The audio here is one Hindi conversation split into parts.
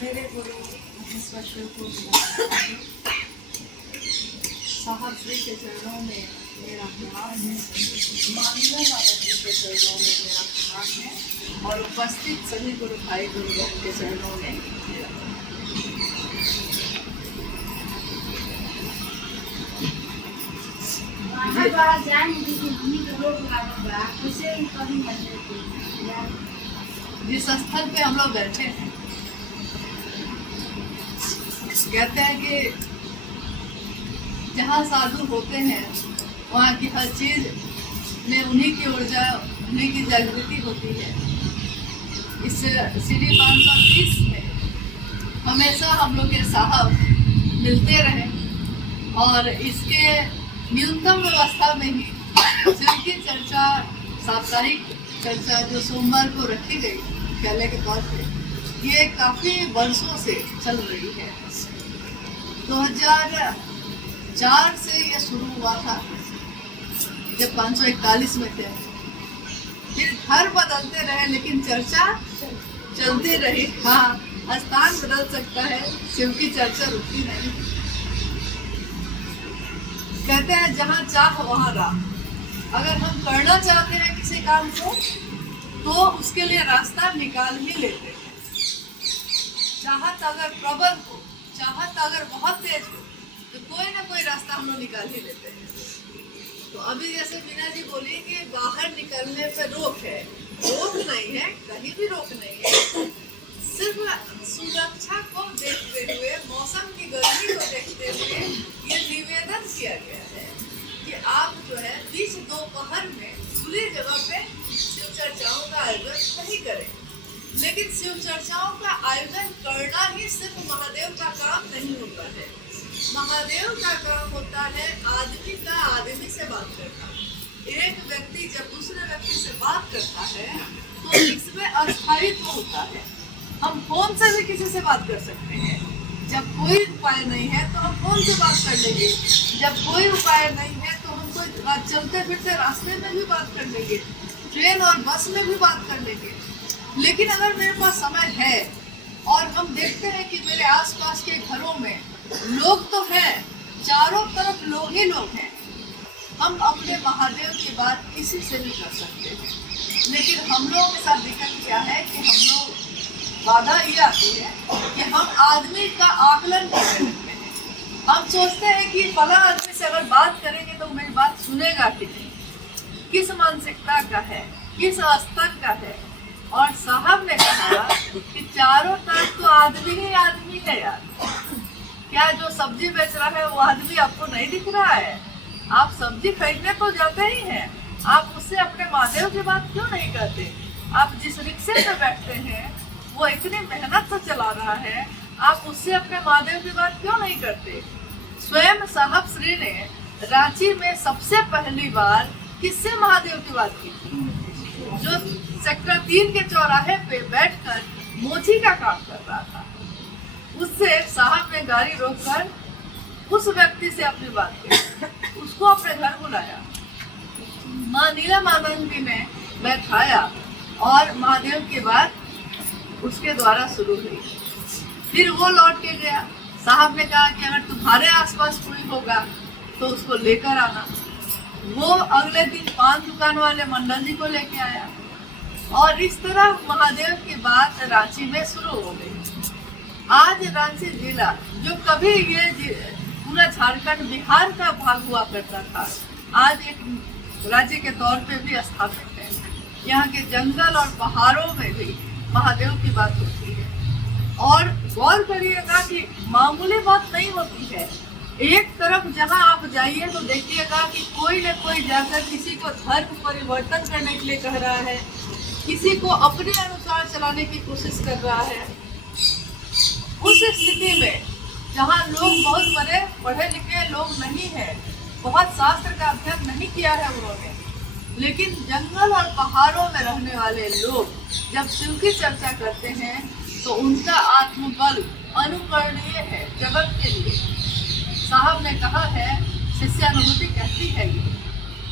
मेरे गुरु महेश्वर साहब श्री के चरणों में मेरा प्रणाम है। माननीय माता जी के चरणों में मेरा प्रणाम है और उपस्थित सभी गुरु भाई गुरु बहन के चरणों में मेरा जिस स्थल पे हम लोग बैठे हैं, कहते हैं कि जहाँ साधु होते हैं वहाँ की हर चीज में उन्हीं की ऊर्जा, उन्हीं की जागृति होती है। इस सीढ़ी 530 में हमेशा हम लोग के साहब मिलते रहे और इसके न्यूनतम व्यवस्था में ही शिव की चर्चा, साप्ताहिक चर्चा जो सोमवार को रखी गई पहले के तौर पे, ये काफी वर्षों से चल रही है। 2004 से ये शुरू हुआ था जब 541 में थे। फिर घर बदलते रहे लेकिन चर्चा चलती रही। हाँ, स्थान बदल सकता है, शिव की चर्चा रुकती नहीं। कहते हैं जहाँ चाह वहाँ राह। अगर हम करना चाहते हैं किसी काम को तो उसके लिए रास्ता निकाल ही लेते हैं। चाहत अगर प्रबल हो, चाहत अगर बहुत तेज हो तो कोई ना कोई रास्ता हम लोग निकाल ही लेते हैं। तो अभी जैसे मीना जी बोली कि बाहर निकलने पे रोक है, रोक नहीं है, कहीं भी रोक नहीं है। सिर्फ सुरक्षा को देखते हुए, मौसम की गर्मी को देखते हुए ये निवेदन किया गया है कि आप जो है बीच दोपहर में खुली जगह पे शिव चर्चाओं का आयोजन नहीं करें। लेकिन शिव चर्चाओं का आयोजन करना ही सिर्फ महादेव का काम नहीं होता है। महादेव का काम होता है आदमी का आदमी से बात करना। एक व्यक्ति जब दूसरे व्यक्ति से बात करता है तो इसमें अस्थायित्व होता है। हम फोन से भी किसी से बात कर सकते हैं। जब कोई उपाय नहीं है तो हम फोन से बात कर लेंगे। जब कोई उपाय नहीं है तो हम तो चलते फिरते रास्ते में भी बात कर लेंगे, ट्रेन और बस में भी बात कर लेंगे। लेकिन अगर मेरे पास समय है और हम देखते हैं कि मेरे आसपास के घरों में लोग तो हैं, चारों तरफ लोग ही लोग हैं, हम अपने महादेव की बात किसी से भी कर सकते हैं। लेकिन हम लोगों के साथ दिक्कत क्या है कि हम लोग, बाधा ये आती है कि हम आदमी का आकलन करने लगते हैं। हम सोचते हैं कि फला आदमी से अगर बात करेंगे तो मेरी बात सुनेगा कि नहीं, किस मानसिकता का है, किस स्तर का है। और साहब ने कहा कि चारों तरफ तो आदमी ही आदमी है यार। क्या जो सब्जी बेच रहा है वो आदमी आपको नहीं दिख रहा है? आप सब्जी खरीदने तो जाते ही हैं, आप उससे अपने महादेव की बात क्यों नहीं करते? आप जिस रिक्शे पे बैठते हैं वो इतनी मेहनत से चला रहा है, आप उससे अपने महादेव की बात क्यों नहीं करते? स्वयं साहब श्री ने रांची में सबसे पहली बार किससे महादेव की बात की थी? जो सेक्टर 3 के चौराहे पे बैठकर मोची का काम कर रहा था, उससे साहब ने गाड़ी रोककर उस व्यक्ति से अपनी बात की, उसको अपने घर बुलाया, माँ नीलामानंद जी ने बैठाया और महादेव की बात उसके द्वारा शुरू हुई। फिर वो लौट के गया। साहब ने कहा कि अगर तुम्हारे आसपास कोई होगा तो उसको लेकर आना। वो अगले दिन पान दुकान वाले मंडल जी को लेके आया और इस तरह महादेव की बात रांची में शुरू हो गई। आज रांची जिला, जो कभी ये पूरा झारखंड बिहार का भाग हुआ करता था, आज एक राज्य के तौर पे भी स्थापित है। यहाँ के जंगल और पहाड़ों में भी महादेव की बात होती है। और गौर करिएगा कि मामूली बात नहीं होती है। एक तरफ जहाँ आप जाइए तो देखिएगा कि कोई न कोई जाकर किसी को धर्म परिवर्तन करने के लिए कह रहा है, किसी को अपने अनुसार चलाने की कोशिश कर रहा है। उस स्थिति में जहाँ लोग बहुत बड़े पढ़े लिखे लोग नहीं हैं, बहुत शास्त्र का अध्ययन नहीं किया है उन्होंने, लेकिन जंगल और पहाड़ों में रहने वाले लोग जब शिव की चर्चा करते हैं तो उनका आत्मबल अनुकरणीय है जगत के लिए। साहब ने कहा है, शिष्यानुभूति कहती है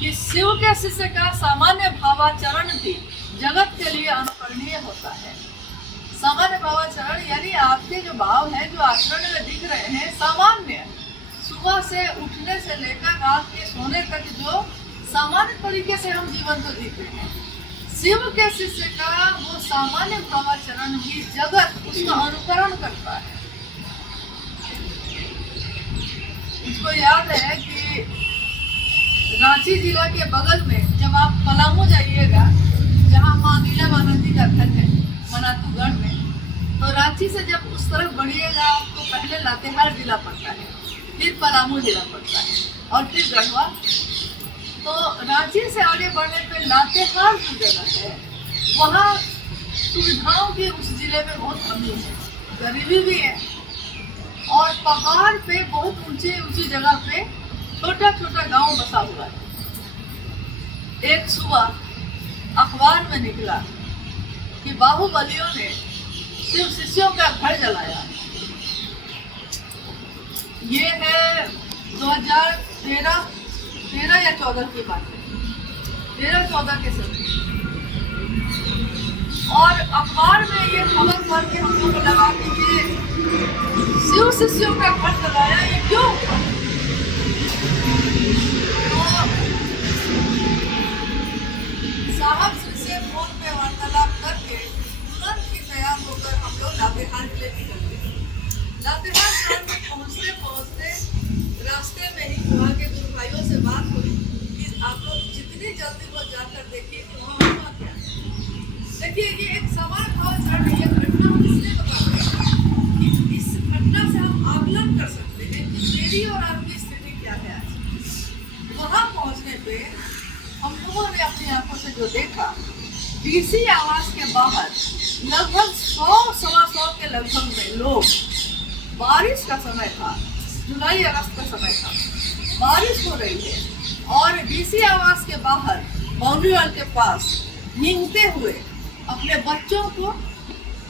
कि शिव के शिष्य का सामान्य भावाचरण भी जगत के लिए अनुकरणीय होता है। सामान्य भावाचरण यानी आप आपके जो भाव हैं, जो आचरण में दिख रहे हैं, सामान्य सुबह से उठने से लेकर रात के सोने तक जो सामान्य तरीके से हम जीवन को जीते हैं, शिव के शिष्य का वो सामान्य भावाचरण ही जगत उसका अनुकरण करता है। मुझको याद है कि रांची जिला के बगल में जब आप पलामू जाइएगा, जहाँ माँ नीलामानंद जी का घर है मनातूगढ़ में, तो रांची से जब उस तरफ बढ़िएगा आपको पहले लातेहार जिला पड़ता है, फिर पलामू जिला पड़ता है और फिर गढ़वा। तो रांची से आगे बढ़ने पे लातेहार जो जगह है, वहाँ सुविधाओं की उस जिले में बहुत कमी है, गरीबी भी है, और पहाड़ पे बहुत ऊंची ऊंची जगह पे छोटा छोटा गांव बसा हुआ है। एक सुबह अखबार में निकला कि बाहुबलियों ने शिव शिष्यों का घर जलाया। ये है 2013 या 14 की बात है, 13-14 के समय। और अखबार में ये खबर पढ़ के हम लोग को लगा कि ये शिव शिष्यों का घर जलाया, ये क्यों? तो साहब से फोन पे वार्तालाप करके तुरंत ही तैयार होकर हम लोग लातेहार जिले निकल गए। लातेहार शहर में पहुँचते पहुँचते रास्ते में ही वहाँ के गुरु भाइयों से बात हुई कि आप लोग जितनी जल्दी वो जाकर देखिए कि वहाँ हुआ क्या। देखिए ये एक सवाल भावाचरण है, ये घटना हम इसलिए बता रहे हैं कि इस घटना से हम आकलन कर सकते हैं कि मेरी और आपकी स्थिति क्या है आज। वहाँ पहुँचने पे हम लोगों ने अपनी आंखों से जो देखा, डीसी आवास के बाहर लगभग 100-125 के लगभग में लोग, बारिश का समय था, जुलाई अगस्त का समय था, बारिश हो रही है, और डीसी आवास के बाहर बाउंड्री वाल के पास नींगते हुए अपने बच्चों को,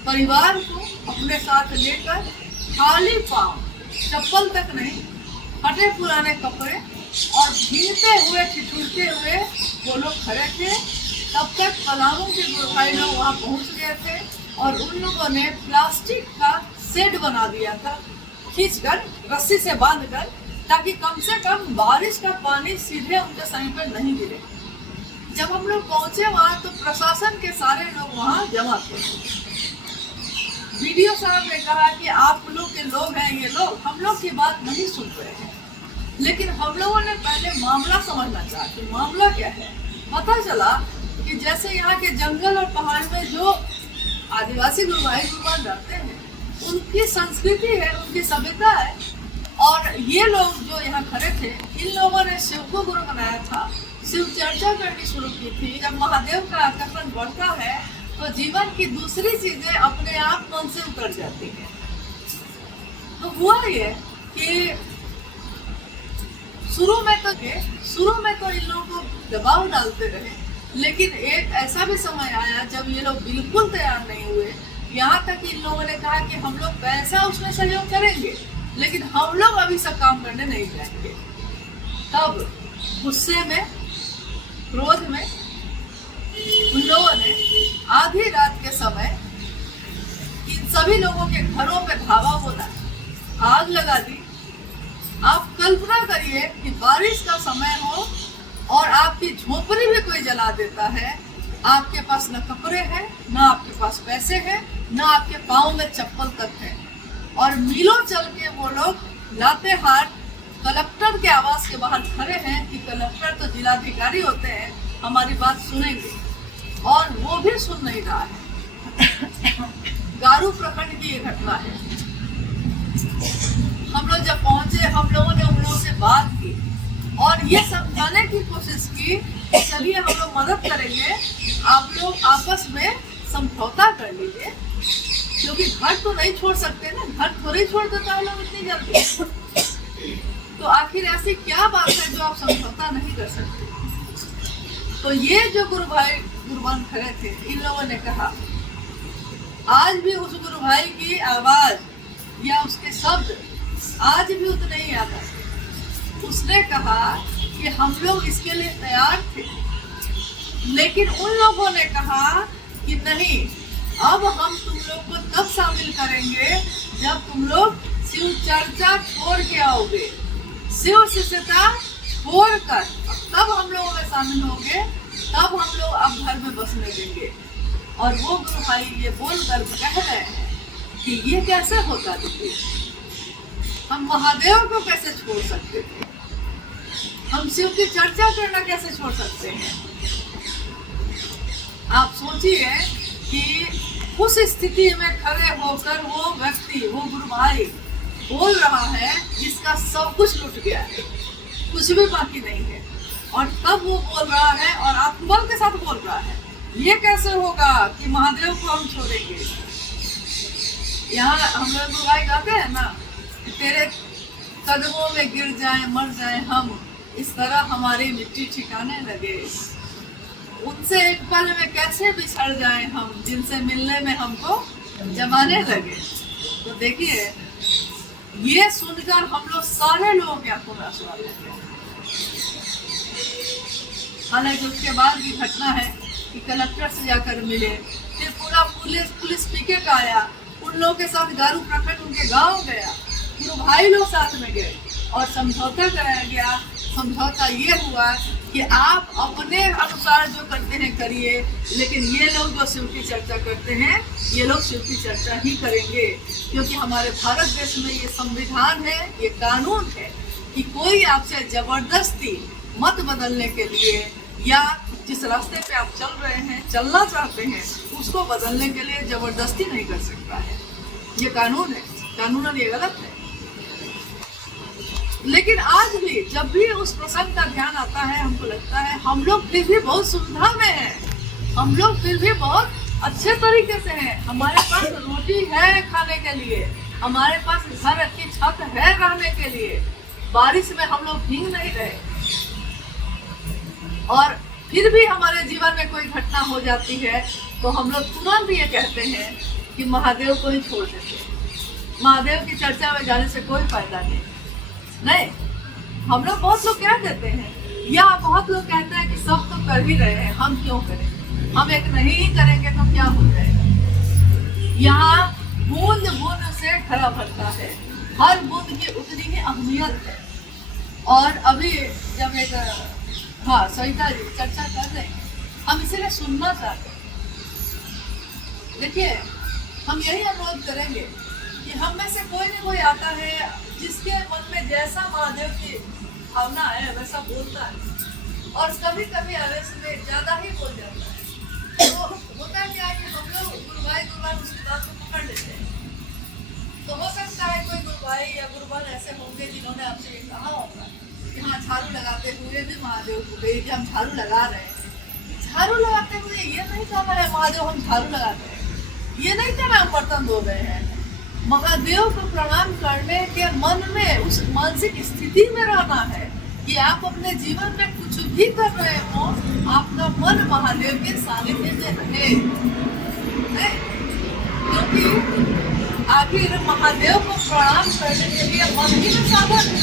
परिवार को अपने साथ लेकर खाली पांव, चप्पल तक नहीं, फटे पुराने कपड़े और भीगते हुए ठिठुरते हुए वो लोग खड़े थे। तब तक पलामू के गुरु भाई लोग वहाँ पहुँच गए थे और उन लोगों ने प्लास्टिक का शेड बना दिया था, खींचकर रस्सी से बांधकर, ताकि कम से कम बारिश का पानी सीधे उनके सर पर नहीं गिरे। जब हम लोग पहुंचे वहाँ तो प्रशासन के सारे लोग वहाँ जमा थे। वीडियो साहब ने कहा कि आप लोग के लोग हैं ये लोग, हम लोग की बात नहीं सुन रहे हैं। लेकिन हम लोगों ने पहले मामला समझना चाहा कि मामला क्या है। पता चला कि जैसे यहाँ के जंगल और पहाड़ में जो आदिवासी गुरु भाई गुरुवान रहते हैं, उनकी संस्कृति है, उनकी सभ्यता है, और ये लोग जो यहाँ खड़े थे, इन लोगों ने शिव को गुरु बनाया था, शिव चर्चा करनी शुरू की थी। जब महादेव का आकर्षण बढ़ता है तो जीवन की दूसरी चीजें अपने आप मन से उतर जाती है। तो हुआ ये कि शुरू में तो इन लोगों को दबाव डालते रहे, लेकिन एक ऐसा भी समय आया जब ये लोग बिल्कुल तैयार नहीं हुए। यहाँ तक इन लोगों ने कहा कि हम लोग पैसा उसमें सहयोग करेंगे, लेकिन हम लोग अभी सब काम करने नहीं जाएंगे। तब गुस्से में, क्रोध में उन लोगों ने आधी रात के समय इन सभी लोगों के घरों पे धावा बोला, आग लगा दी। आप कल्पना करिए कि बारिश का समय हो और आपकी झोपड़ी भी कोई जला देता है। आपके पास न कपड़े हैं, न आपके पास पैसे हैं, न आपके पाँव में चप्पल तक है, और मीलों चल के वो लोग लातेहार कलेक्टर के आवास के बाहर खड़े हैं कि कलेक्टर तो जिलाधिकारी होते हैं, हमारी बात सुनेंगे, और वो भी सुन नहीं रहा है। गारू प्रखंड की ये घटना है। हम लोग जब पहुंचे, हम लोगों ने उन लोगों से बात की और ये समझाने की कोशिश की, चलिए हम लोग मदद करेंगे, आप लोग आपस में समझौता कर लीजिए, क्योंकि घर तो नहीं छोड़ सकते ना, घर थोड़े छोड़ देता है लोग इतनी जल्दी। तो आखिर ऐसी क्या बात है जो आप समझौता नहीं कर सकते? तो ये जो गुरु भाई गुरुवान खड़े थे, इन लोगों ने कहा, आज भी उस गुरु भाई की आवाज या उसके शब्द आज भी उतने ही आता है। उसने कहा कि हम लोग इसके लिए तैयार थे, लेकिन उन लोगों ने कहा कि नहीं, अब हम तुम लोग को तब शामिल करेंगे जब तुम लोग शिव चर्चा छोड़ के आओगे, शिव शिष्यता छोड़कर तब हम लोगों में शामिल होंगे, तब हम लोग अब घर में बसने देंगे। और वो गुरु भाई ये बोलकर कह रहे हैं कि ये कैसे होता दीदी, हम महादेव को कैसे छोड़ सकते थे, हम शिव की चर्चा करना कैसे छोड़ सकते हैं। आप सोचिए कि उस स्थिति में खड़े होकर वो व्यक्ति, वो गुरु भाई बोल रहा है जिसका सब कुछ लुट गया है, कुछ भी बाकी नहीं है, और तब वो बोल रहा है और आत्मबल के साथ बोल रहा है। ये कैसे होगा कि महादेव को हम छोड़ेंगे। यहाँ हम लोग गुरु भाई गाते हैं ना, तेरे कदमों में गिर जाए मर जाए हम, इस तरह हमारी मिट्टी ठिकाने लगे, उनसे एक पल में कैसे बिछड़ जाए हम, जिनसे मिलने में हमको जमाने लगे। तो देखिए ये सुनकर हम लोग सारे लोगों के आंखों में आंसू आ गए। हालांकि उसके बाद की घटना है कि कलेक्टर से जाकर मिले, फिर पूरा पुलिस पिकेट आया, उन लोगों के साथ गारू प्रखंड उनके गांव गया, गुरु भाई लोग साथ में गए और समझौता कराया गया। समझौता ये हुआ कि आप अपने अनुसार जो करते हैं करिए, लेकिन ये लोग जो शिव की चर्चा करते हैं ये लोग शिव की चर्चा ही करेंगे, क्योंकि हमारे भारत देश में ये संविधान है, ये कानून है कि कोई आपसे जबरदस्ती मत बदलने के लिए या जिस रास्ते पे आप चल रहे हैं, चलना चाहते हैं, उसको बदलने के लिए जबरदस्ती नहीं कर सकता है। ये कानून है, कानूनन ये गलत है। लेकिन आज भी जब भी उस प्रसंग का ध्यान आता है, हमको लगता है हम लोग फिर भी बहुत सुविधा में हैं, हम लोग फिर भी बहुत अच्छे तरीके से हैं, हमारे पास रोटी है खाने के लिए, हमारे पास घर की छत है रहने के लिए, बारिश में हम लोग भीग नहीं रहे, और फिर भी हमारे जीवन में कोई घटना हो जाती है तो हम लोग तुरंत ये कहते हैं कि महादेव को ही छोड़ देते हैं, महादेव की चर्चा में जाने से कोई फायदा नहीं। हम लोग बहुत लोग कह देते हैं, या बहुत लोग कहते हैं कि सब तो कर ही रहे हैं, हम क्यों करें, हम एक नहीं करेंगे तो क्या हो जाएगा। यहाँ बूंद बूंद से खड़ा भरता है, हर बूंद की उतनी ही अहमियत है। और अभी जब एक सविता जी चर्चा कर रहे हैं, हम इसीलिए सुनना चाहते हैं। देखिए हम यही अनुरोध करेंगे कि हम में से कोई न कोई आता है जिसके मन में जैसा महादेव की भावना है वैसा बोलता है, और कभी कभी आवेश में ज्यादा ही बोल जाता है। तो होता क्या है कि हम लोग गुरुभाई उसकी बात को पकड़ लेते हैं। तो हो सकता है कोई गुरुभाई या गुरुबल ऐसे होंगे जिन्होंने आपसे ये कहा होगा कि हाँ, झाड़ू लगाते हुए भी महादेव को कही कि हम झाड़ू लगा रहे हैं। झाड़ू लगाते हुए ये नहीं कहना है महादेव हम झाड़ू लगाते हैं, ये नहीं कहना हम बर्तन धो रहे हैं। महादेव को प्रणाम करने के मन में, उस मानसिक स्थिति में रहना है कि आप अपने जीवन में कुछ भी कर रहे हो, आपका मन महादेव के सानिध्य में रहे। क्योंकि आखिर महादेव को प्रणाम करने के लिए मन ही में साधन है,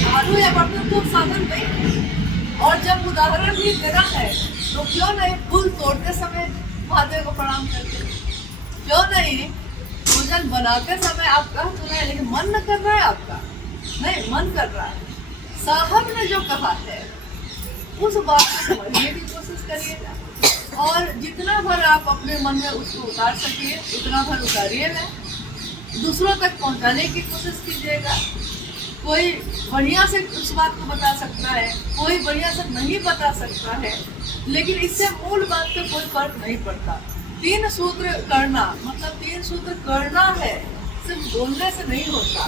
झाड़ू या बर्तन तो साधन नहीं। और जब उदाहरण भी देना है तो क्यों नहीं फूल तोड़ते समय महादेव को प्रणाम करते, क्यों नहीं भोजन बनाते समय आप कह तो रहे लेकिन मन न कर रहा है आपका, नहीं मन कर रहा है। साहब ने जो कहा है उस बात को समझने की कोशिश करिएगा, और जितना भर आप अपने मन में उसको उतार सकिए उतना भर उतारिएगा, दूसरों तक पहुंचाने की कोशिश कीजिएगा। कोई बढ़िया से उस बात को बता सकता है, कोई बढ़िया से नहीं बता सकता है, लेकिन इससे मूल बात पे कोई फर्क नहीं पड़ता। 3 सूत्र करना मतलब 3 सूत्र करना है, सिर्फ बोलने से नहीं होता।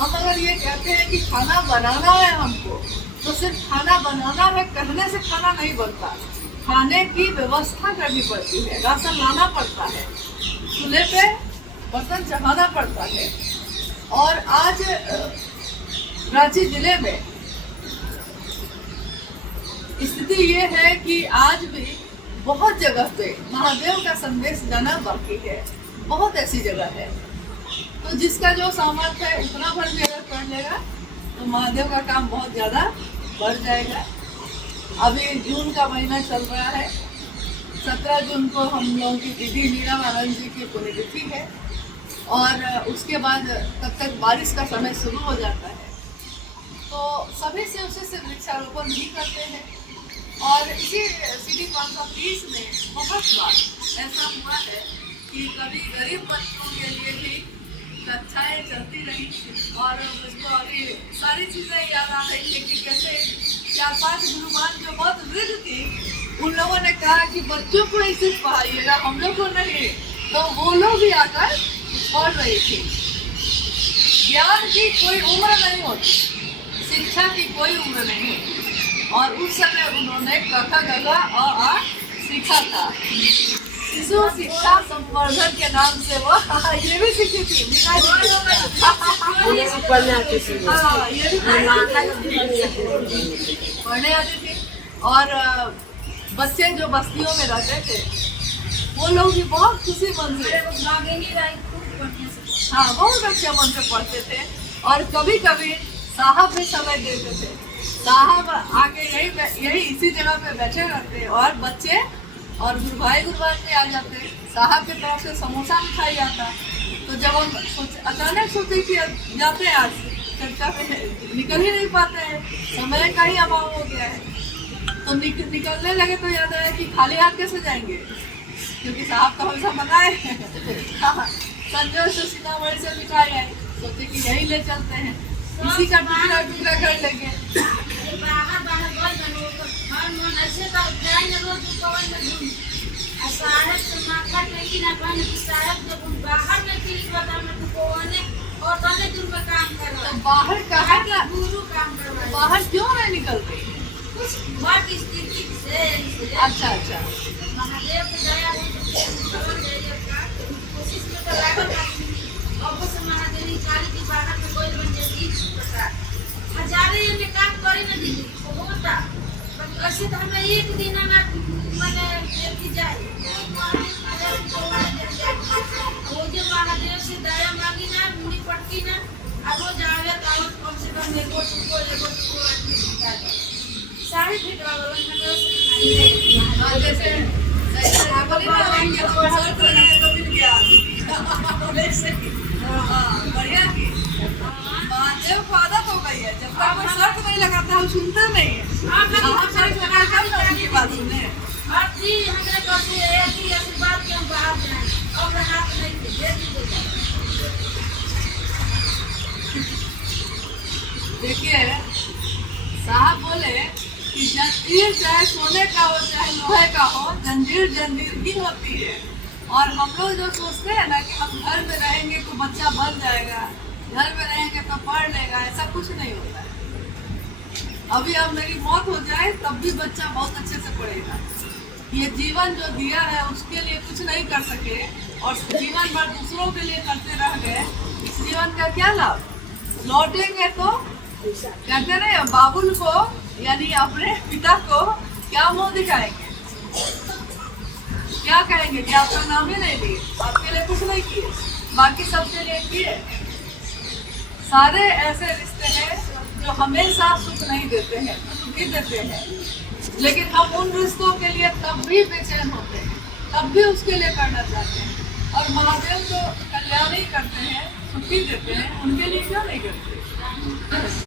हम अगर ये कहते हैं कि खाना बनाना है हमको, तो सिर्फ खाना बनाना है कहने से खाना नहीं बनता, खाने की व्यवस्था करनी पड़ती है, राशन लाना पड़ता है, चूल्हे पे बर्तन चढ़ाना पड़ता है। और आज रांची जिले में स्थिति ये है कि आज भी बहुत जगह पे महादेव का संदेश जाना बाकी है, बहुत ऐसी जगह है। तो जिसका जो सामर्थ्य है उतना भर भी अगर कर लेगा तो महादेव का काम बहुत ज़्यादा बढ़ जाएगा। अभी जून का महीना चल रहा है, 17 जून को हम लोगों की दीदी मीरा महाराज जी की पुण्यतिथि है, और उसके बाद तब तक बारिश का समय शुरू हो जाता है। तो सभी से उसी से वृक्षारोपण भी करते हैं। और इसी सिटी 530 में बहुत बार ऐसा हुआ है कि कभी गरीब बच्चों के लिए भी कक्षाएँ चलती रही और मुझको अभी सारी चीज़ें याद आ रही है कि कैसे 4-5 गुरुमान जो बहुत वृद्ध थी, उन लोगों ने कहा कि बच्चों को ही सिर्फ पढ़ाइएगा, हम लोग को नहीं। तो वो लोग भी आकर पढ़ रही थी। ज्ञान की कोई उम्र नहीं होती, शिक्षा की कोई उम्र नहीं होती। और उस समय उन्होंने क ख ग घ अ आ सीखा था। शिशु शिक्षा संवर्धन के नाम से वो ये भी सीखी थी मीना जी। ये भी पढ़ने आती थी। और बच्चे जो बस्तियों में रहते थे वो लोग भी बहुत खुशी मन से, हाँ, बहुत अच्छे मन से पढ़ते थे। और कभी कभी साहब भी समय देते थे। साहब आके यही इसी जगह पे बैठे रहते और बच्चे और गुरु भाई गुरुवार में आ जाते। साहब की तरफ से समोसा मिठाई आता। तो जब हम अचानक सोचे कि जाते हैं आज चर्चा पे, निकल ही नहीं पाते हैं, समय का ही अभाव हो गया है। तो निकलने लगे तो याद आया कि खाली हाथ कैसे जाएंगे, क्योंकि साहब तो हमेशा बनाए। संजय से सीतामढ़ी से मिठाई आई, सोचे कि यही ले चलते हैं, इसी का टुकड़ा टुकड़ा कर लेंगे। तो बाहर कहाँ का बाहर क्यों नहीं निकलते? अच्छा अच्छा, महादेव की दया कोशिश में तो लागल महादेवी काली की बाहर में कोई बन जाती हजारे में काम करे ना दीदी होता। ऐसे तो हमें एक दिन में मैंने देखी जाए वो जो महादेव से दया मांगी ना, मुड़ी पटकी ना, अब वो जावे तो कम से कम एगो सारी फिट बढ़िया की महादेव को आदत हो गई है, जब तक कोई शर्त नहीं लगाता हम सुनते नहीं है। शर्त लगाकर उनकी बात सुने। हर चीज हमने कहते हैं कि आशीर्वाद के हम बाहर नहीं और हाथ नहीं दे दीजिए। देखिए साहब बोले कि जंजीर चाहे सोने का हो चाहे लोहे का हो, जंजीर जंजीर ही होती है। और हम लोग जो सोचते हैं ना कि हम घर में रहेंगे तो बच्चा बन जाएगा, घर में रहेंगे तो पढ़ लेगा, ऐसा कुछ नहीं होता है। अभी अब मेरी मौत हो जाए तब भी बच्चा बहुत अच्छे से पढ़ेगा। ये जीवन जो दिया है उसके लिए कुछ नहीं कर सके और जीवन भर दूसरों के लिए करते रह गए, इस जीवन का क्या लाभ? लौटेंगे तो कहते नहीं, बाबुल को यानी अपने पिता को क्या मुंह दिखाएंगे, क्या कहेंगे कि आपका नाम ही नहीं लिए, आपके लिए कुछ नहीं किए, बाकी सबके लिए किए। सारे ऐसे रिश्ते हैं जो हमेशा सुख नहीं देते हैं, सुख ही देते हैं, लेकिन हम उन रिश्तों के लिए तब भी बेचैन होते हैं, तब भी उसके लिए करना चाहते हैं। और महादेव जो कल्याण ही करते हैं, सुखी देते हैं, उनके लिए क्यों नहीं करते?